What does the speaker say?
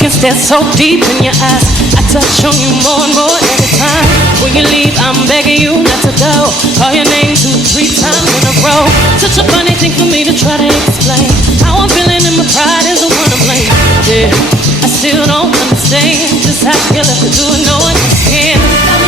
can stare so deep in your eyes. I touch on you more and more every time. When you leave, I'm begging you not to go. Call your name 2-3 times in a row. Such a funny thing for me to try to explain. How I'm feeling and my pride is the one to blame. Yeah, I still don't understand just how you left to do it, knowing you can.